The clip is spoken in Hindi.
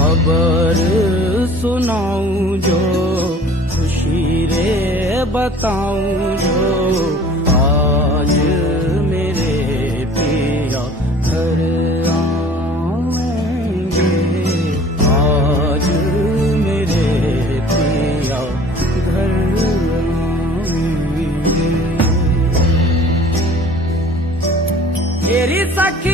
खबर सुनाऊं जो, खुशी रे बताऊं जो, आज मेरे पिया घर आएंगे, आज मेरे पिया घर आएंगे। मेरी सखी